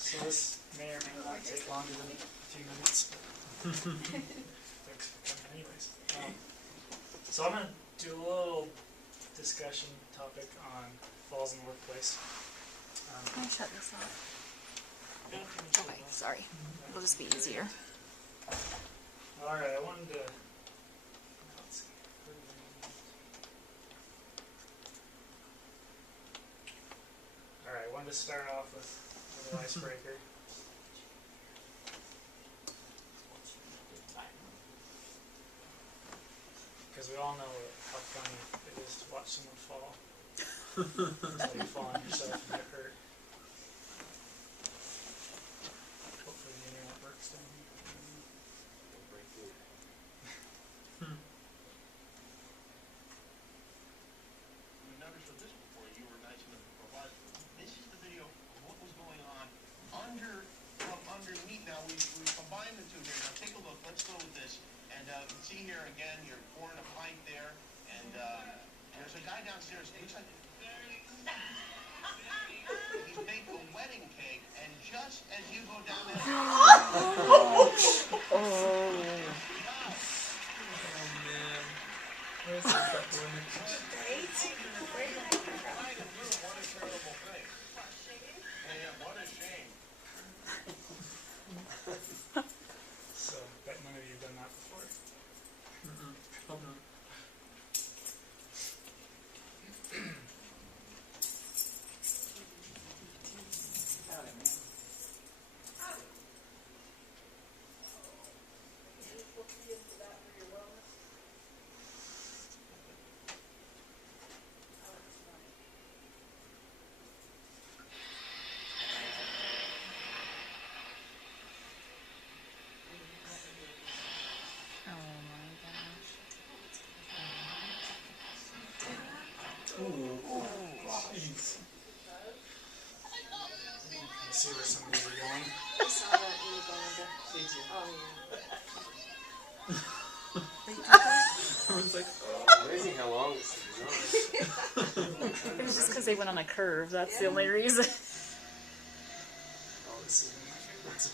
So this may or may not take longer than a few minutes, but thanks for coming anyways. So I'm going to do a little discussion topic on falls in the workplace. Can I shut this off? Okay, sorry. It'll just be easier. Alright, I wanted to... Let's see. Alright, I wanted to start off with a little icebreaker. Because we all know how funny it is to watch someone fall. So you fall on yourself and get hurt. Hopefully the internet works down here. We've never showed this before. You were nice enough to provide. This is the video of what was going on underneath. Now we combined the two here. Now take a look. Let's go with this. And you can see here again, you're pouring a pint there, and there's a guy downstairs. He's like, he's making a wedding cake, and just as you go down there. Oh man. Where's that Brunner? What a terrible thing. Yeah, what a shame. So, bet none of you have done that before. Hope not. Jeez. Let's see where some of these are going. I saw that in the calendar. Oh yeah. Everyone's like, Amazing how long this is on. It was just because they went on a curve. That's the only reason. Oh, this is one of my favorites.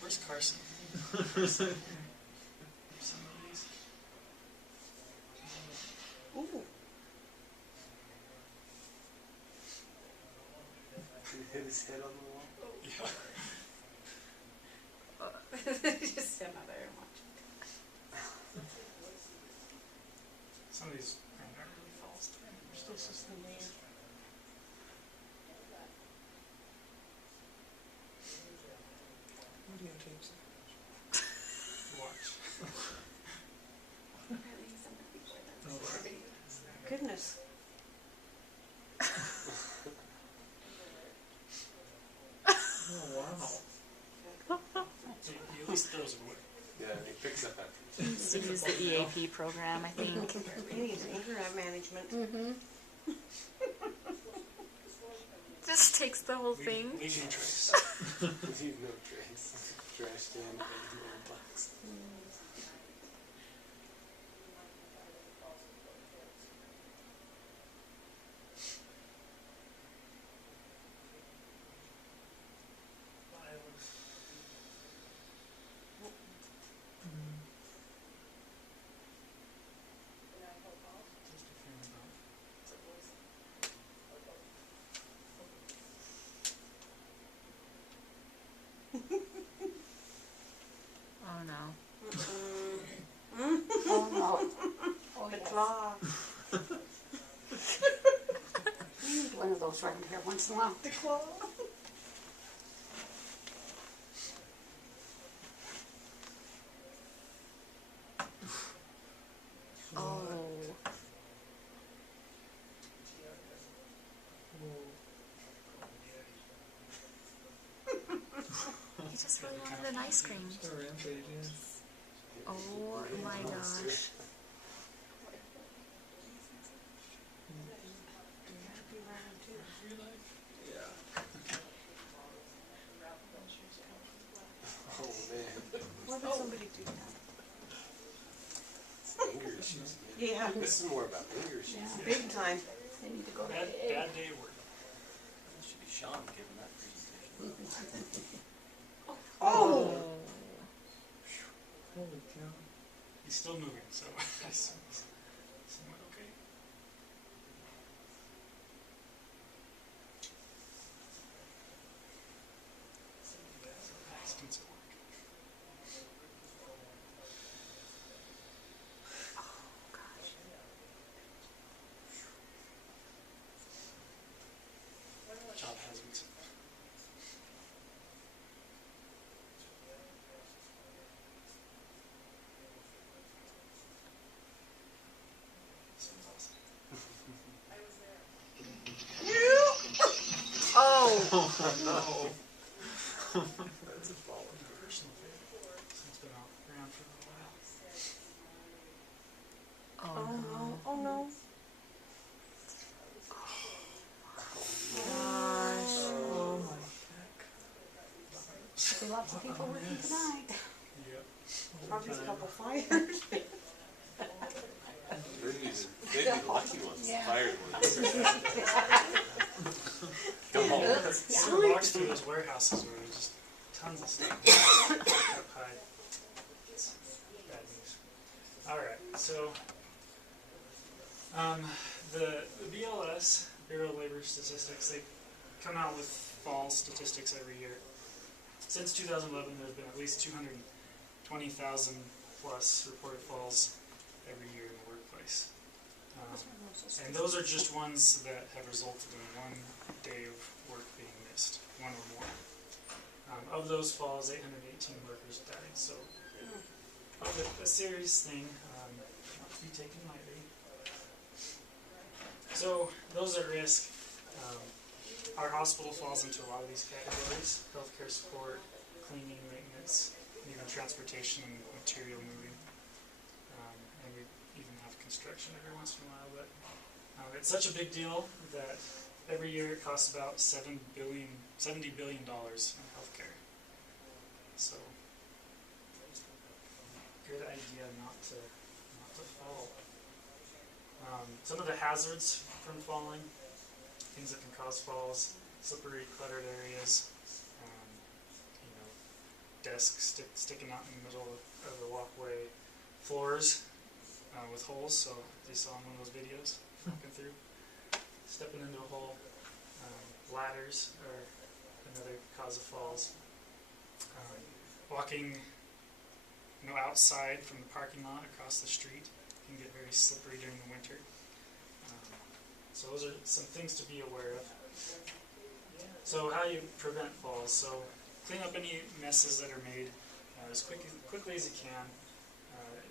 Where's Carson? Some of these. Ooh. Hit his head on the wall. Yeah. Just stand out there and watch. Some of these aren't really falls. They're still system ways. videotapes. Watch. Goodness. Oh wow. He at least throws it away. Yeah, and he picks up after He needs to use the EAP program, I think. He needs internet management. Mm-hmm. Just takes the whole thing. Leaving trace. Leave no trace. Trash can and mailbox. Oh no. Oh no. Oh, the claw. We need one of those around here once in a while. The claw. Oh. just really wanted an ice cream. Just a rampage, yeah. Oh my gosh. Yeah. Oh man, Why would somebody do that? it's anger issues. Yeah, This is more about anger issues. Yeah. big time. They need to go to Bad AA. day at work. It should be Sean giving that presentation. Oh! Holy cow. He's still moving, so I assume he's somewhat okay. Accidents at work. Job hazards. Oh! No. That's a fall. Personal favorite. It's been around for a while. Oh Oh no. no, oh no. Gosh. Oh my heck. There'll be lots of people working tonight. Yep. Probably a couple fires. They'd be the lucky ones, the Yeah. fired ones. Go home. Still walks through those warehouses where there's just tons of stuff up high. It's bad news. Alright, so the BLS, Bureau of Labor Statistics, they come out with fall statistics every year. Since 2011, there's been at least 220,000 plus reported falls every year in the workplace. And those are just ones that have resulted in one day of work being missed, one or more. Of those falls, 818 workers died, so a serious thing, not to be taken lightly. So those at risk, our hospital falls into a lot of these categories: healthcare support, cleaning, maintenance, and even transportation and material moving. And we even have construction every once in a while, but it's such a big deal that every year it costs about $70 billion in healthcare. So, good idea not to fall. Some of the hazards from falling, things that can cause falls: slippery, cluttered areas, desks sticking out in the middle of the walkway, floors with holes. So you saw in one of those videos, walking through, stepping into a hole. Ladders are another cause of falls. Walking, outside from the parking lot across the street can get very slippery during the winter. So those are some things to be aware of. So how you prevent falls? So clean up any messes that are made as quickly as you can.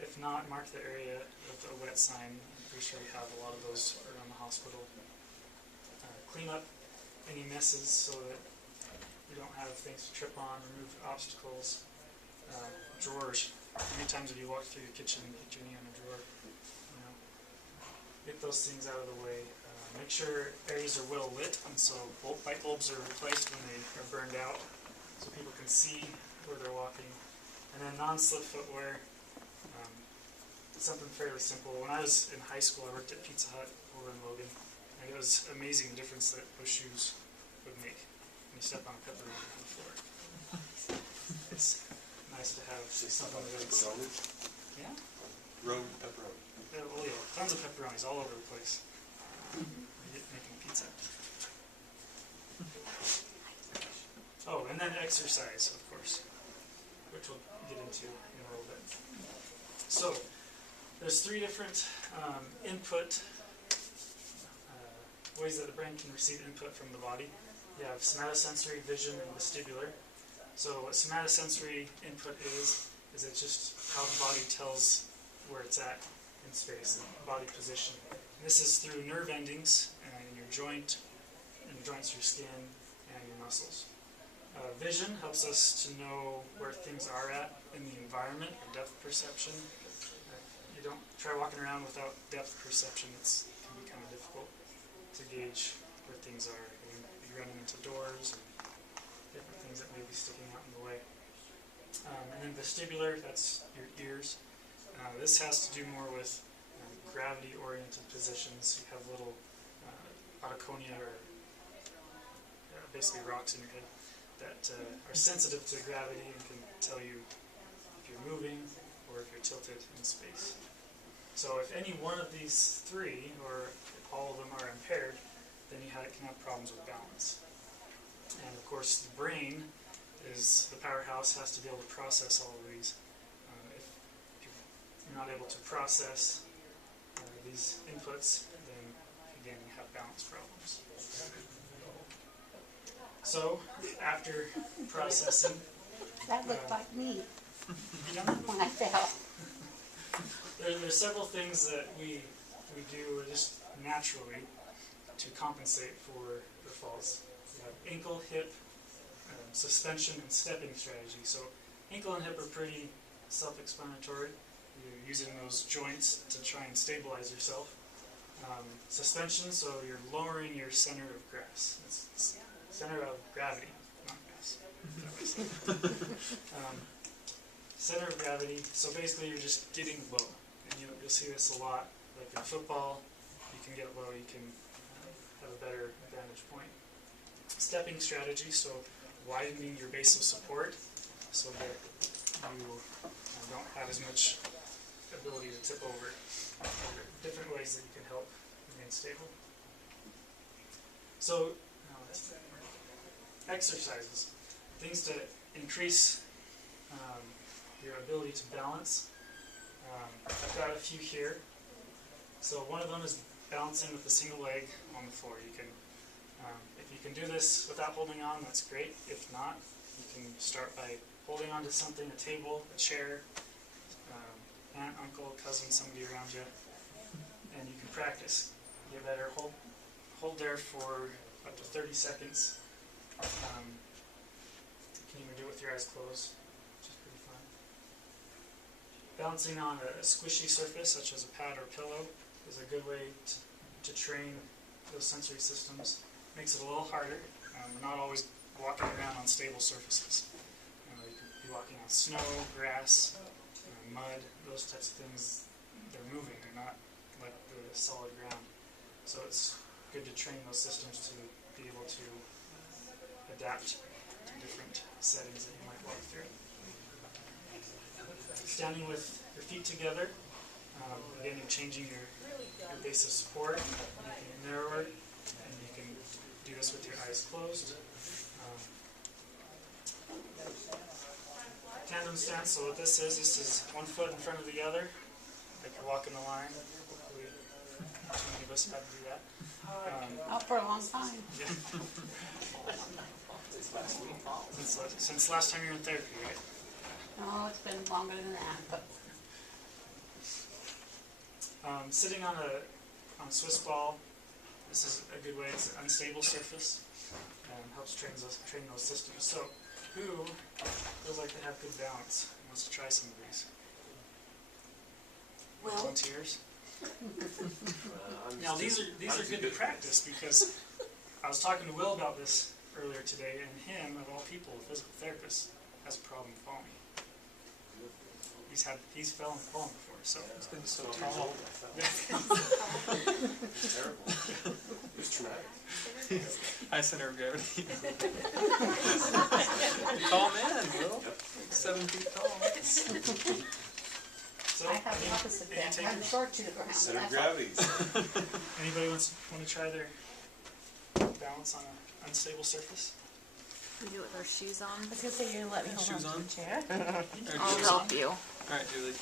If not, mark the area with a wet sign. I'm pretty sure we have a lot of those around the hospital. Clean up any messes so that you don't have things to trip on. Remove obstacles. Drawers. How many times have you walked through your kitchen and hit your knee on a drawer? Get those things out of the way. Make sure areas are well lit, and so light bulbs are replaced when they are burned out, so people can see where they're walking. And then non-slip footwear. Something fairly simple. When I was in high school, I worked at Pizza Hut over in Logan, and it was amazing the difference that those shoes would make when you step on a pepperoni on the floor. It's nice to have something that's... Pepperoni? Yeah? Road pepperoni. Oh yeah, tons of pepperonis all over the place. Making pizza. Oh, and then exercise, of course, which we'll get into in a little bit. So, there's three different input ways that the brain can receive input from the body. You have somatosensory, vision, and vestibular. So what somatosensory input is it just how the body tells where it's at in space, the body position. And this is through nerve endings and your joints, your skin, and your muscles. Vision helps us to know where things are at in the environment, or depth perception. You don't try walking around without depth perception. It can be kind of difficult to gauge where things are. You're running into doors and different things that may be sticking out in the way. And then vestibular, that's your ears. This has to do more with gravity-oriented positions. You have little autoconia, or basically rocks in your head, that are sensitive to gravity and can tell you if you're moving or if you're tilted in space. So if any one of these three, or if all of them are impaired, then you can have problems with balance. And of course the brain is the powerhouse, has to be able to process all of these. If you're not able to process these inputs, then again you have balance problems. So after processing, That looked like me you know, when I fell. there's several things that we do just naturally to compensate for the falls. We have ankle, hip, suspension, and stepping strategy. So ankle and hip are pretty self-explanatory. You're using those joints to try and stabilize yourself. Suspension, so you're lowering your center of grass. It's center of gravity, not gas. Center of gravity, so basically you're just getting low. And you'll see this a lot, like in football, you can get low, you can have a better vantage point. Stepping strategy, so widening your base of support so that you don't have as much ability to tip over. Different ways that you can help remain stable. So, exercises, things to increase your ability to balance. I've got a few here. So one of them is balancing with a single leg on the floor. You can, if you can do this without holding on, that's great. If not, you can start by holding on to something, a table, a chair, aunt, uncle, cousin, somebody around you, and you can practice. Get better. Hold there for up to 30 seconds. You can even do it with your eyes closed, which is pretty fun. Balancing on a squishy surface, such as a pad or pillow, is a good way to train those sensory systems. Makes it a little harder. We're not always walking around on stable surfaces. You could be walking on snow, grass, mud, those types of things. They're moving, they're not like the solid ground. So it's good to train those systems to be able to adapt to different settings that you might walk through. Standing with your feet together, again you're changing your base of support, making it narrower, and you can do this with your eyes closed. Tandem stance, so what this is one foot in front of the other, like you're walking the line. Hopefully too many of us have to do that. Out for a long time. Yeah. Since last time you were in therapy, right? No, it's been longer than that, but Sitting on a Swiss ball, this is a good way. It's an unstable surface and helps train those systems. So, who feels like they have good balance and wants to try some of these? Volunteers? Now these are good to practice, because I was talking to Will about this earlier today, and him, of all people, a physical therapist, has a problem falling. He's fell and fallen before, so It's been so Years tall. old, I felt. It's terrible. It was traumatic. High center of gravity. Tall man, Will. Yep. 7 feet tall. So, I have the opposite any thing. I'm takers? short to the ground. Center of That's all. gravity. Anybody want to try their balance on an unstable surface? We do it with our shoes on. I was gonna say you're gonna let me hold Shoes on to on? the chair. Or I'll shoes help on? you. Alright, Julie.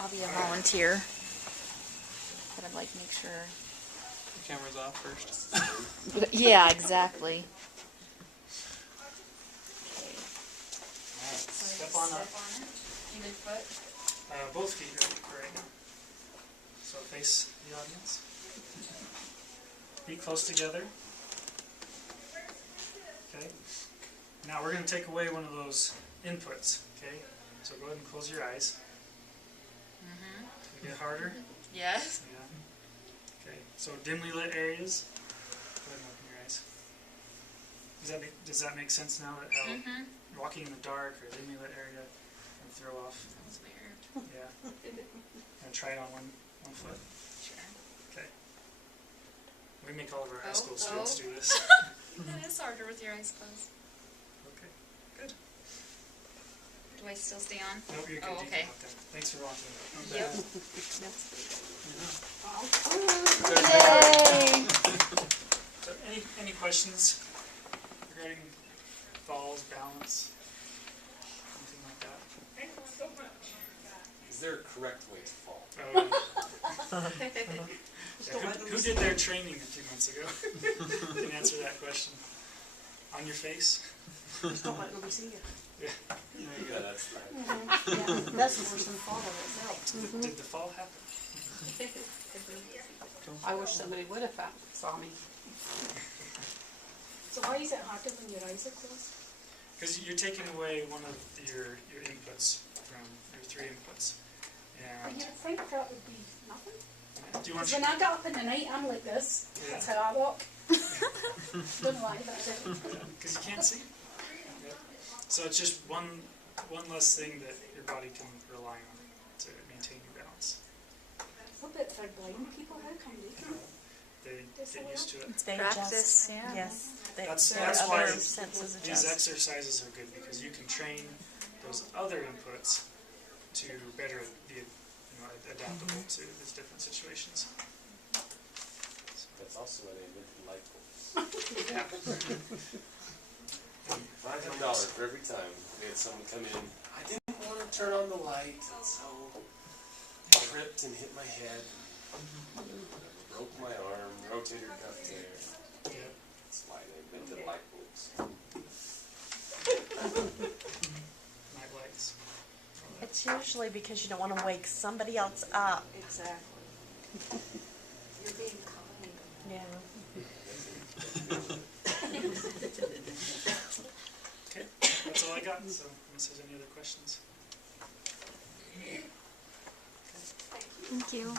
I'll be a volunteer. But I'd like to make sure. The camera's off first. Yeah, exactly. Alright, step on up. Even foot. Both feet are right now. So face the audience. Feet close together. Okay. Now we're going to take away one of those inputs, okay? So go ahead and close your eyes. Mm-hmm. Can we get harder? Yes. Yeah. Okay, so dimly lit areas. Go ahead and open your eyes. Does that make sense now that how Mm-hmm. walking in the dark or dimly lit area can throw off? That was weird. Yeah. And try it on one foot. Sure. Okay. We make all of our high Oh, school students do this. That is harder with your eyes closed. Okay. Good. Do I still stay on? Nope, you're good. Oh, You okay. can walk down. Thanks for watching. Yep. Yeah. Yay! So any questions regarding falls, balance, anything like that? Is there a correct way to fall? Oh, yeah, who did their training 2 months ago? Can answer that question. On your face? Just don't let nobody see you. Yeah. Yeah, that's fine. Yeah, that's worse than falling itself. Did the fall happen? I wish somebody would have saw me. So why is it harder when your eyes are closed? Because you're taking away one of your inputs from your 3 inputs. And You'd think that would be nothing. do you want Because to? when I get up in the night, I'm like this. Yeah. That's how I walk. Don't know why, but I do. Because you can't see. Yep. So it's just one less thing that your body can rely on to maintain your balance. What about for blind people? How come they can? They get used to it. They Practice, adjust. yeah. Yes. That's their why other senses these adjust. exercises are good, because you can train those other inputs to better be adaptable to these different situations. That's also why they invented light bulbs. $500 for every time we had someone come in. I didn't want to turn on the light, and so I tripped and hit my head. Broke my arm, rotator cuff tear. Yeah. That's why they invented light bulbs. Night lights. It's usually because you don't want to wake somebody else up. Exactly. You're being kind. Yeah. Okay, that's all I got. So unless there's any other questions. Thank you.